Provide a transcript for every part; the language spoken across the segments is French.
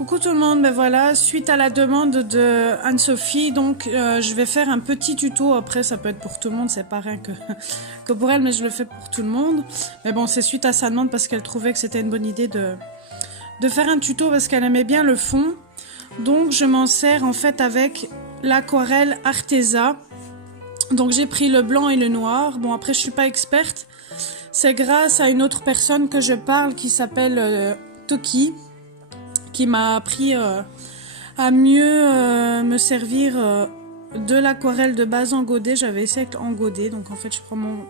Coucou tout le monde, ben voilà, suite à la demande de Anne-Sophie, donc je vais faire un petit tuto, après ça peut être pour tout le monde, c'est pas rien que pour elle, mais je le fais pour tout le monde. Mais bon, c'est suite à sa demande parce qu'elle trouvait que c'était une bonne idée de faire un tuto parce qu'elle aimait bien le fond. Donc je m'en sers en fait avec l'aquarelle Arteza. Donc j'ai pris le blanc et le noir, bon après je suis pas experte, c'est grâce à une autre personne que je parle qui s'appelle Toki, qui m'a appris à mieux me servir de l'aquarelle de base en godet. J'avais essayé en godet, donc en fait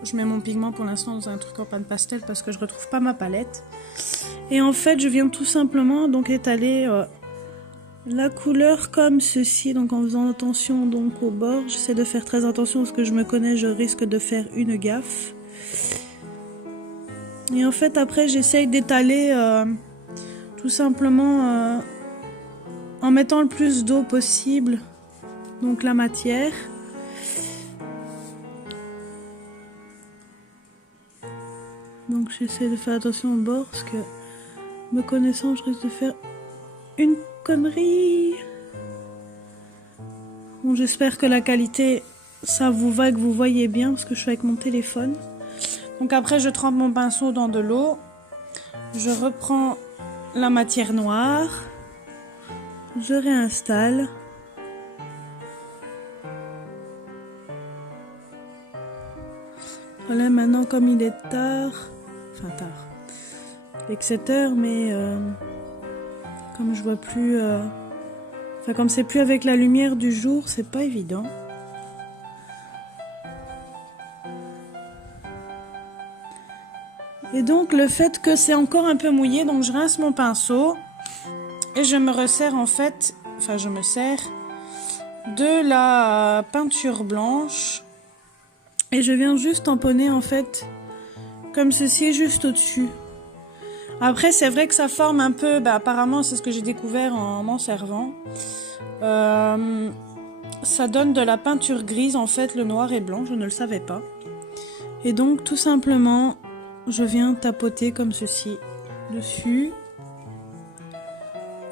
je mets mon pigment pour l'instant dans un truc en pâte pastel parce que je retrouve pas ma palette. Et en fait je viens tout simplement donc étaler la couleur comme ceci, donc en faisant attention donc au bord. J'essaie de faire très attention parce que je me connais, je risque de faire une gaffe. Et en fait après j'essaye d'étaler tout simplement en mettant le plus d'eau possible, donc la matière. Donc j'essaie de faire attention au bord parce que me connaissant je risque de faire une connerie. Bon, j'espère que la qualité ça vous va et que vous voyez bien parce que je suis avec mon téléphone. Donc après je trempe mon pinceau dans de l'eau, je reprends la matière noire, je réinstalle. Voilà, maintenant comme il est tard, enfin tard, avec 7 heures, mais comme je vois plus, enfin comme c'est plus avec la lumière du jour, c'est pas évident. Et donc le fait que c'est encore un peu mouillé, donc je rince mon pinceau et je me resserre en fait, enfin je me sers de la peinture blanche et je viens juste tamponner en fait comme ceci juste au-dessus. Après c'est vrai que ça forme un peu, apparemment c'est ce que j'ai découvert en m'en servant, ça donne de la peinture grise en fait, le noir et blanc, je ne le savais pas. Et donc tout simplement je viens tapoter comme ceci dessus,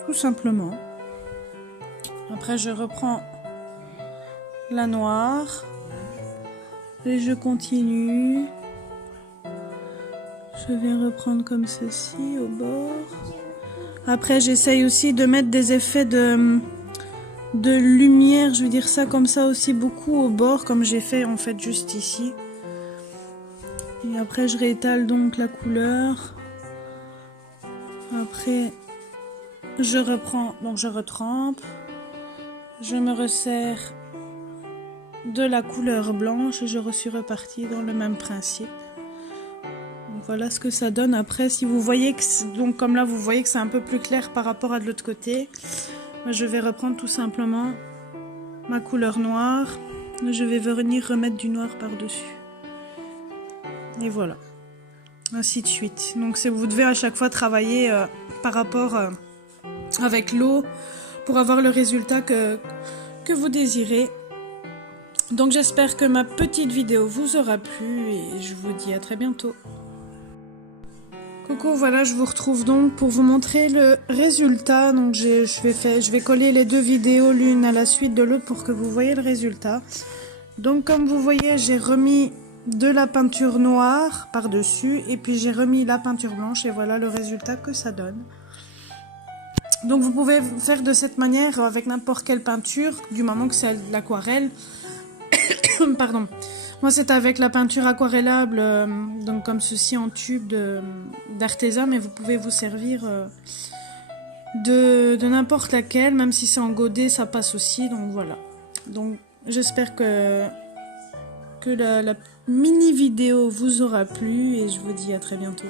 tout simplement. Après je reprends la noire et je continue. Je viens reprendre comme ceci au bord. Après j'essaye aussi de mettre des effets de lumière, je vais dire ça comme ça aussi, beaucoup au bord comme j'ai fait en fait juste ici. Et après je réétale donc la couleur. Après je reprends, donc je retrempe. Je me resserre de la couleur blanche et je suis repartie dans le même principe. Donc voilà ce que ça donne. Après si vous voyez que, donc comme là vous voyez que c'est un peu plus clair par rapport à de l'autre côté, je vais reprendre tout simplement ma couleur noire. Je vais venir remettre du noir par dessus. Et voilà, ainsi de suite. Donc vous devez à chaque fois travailler par rapport avec l'eau pour avoir le résultat que vous désirez. Donc j'espère que ma petite vidéo vous aura plu et je vous dis à très bientôt. Coucou, voilà, je vous retrouve donc pour vous montrer le résultat. Donc je vais coller les deux vidéos l'une à la suite de l'autre pour que vous voyez le résultat. Donc comme vous voyez, j'ai remis de la peinture noire par dessus et puis j'ai remis la peinture blanche et voilà le résultat que ça donne. Donc vous pouvez faire de cette manière avec n'importe quelle peinture du moment que c'est l'aquarelle. Pardon, moi c'est avec la peinture aquarellable, donc comme ceci en tube d'Arteza, mais vous pouvez vous servir de n'importe laquelle, même si c'est en godet ça passe aussi. Donc voilà, donc j'espère que la mini vidéo vous aura plu et je vous dis à très bientôt.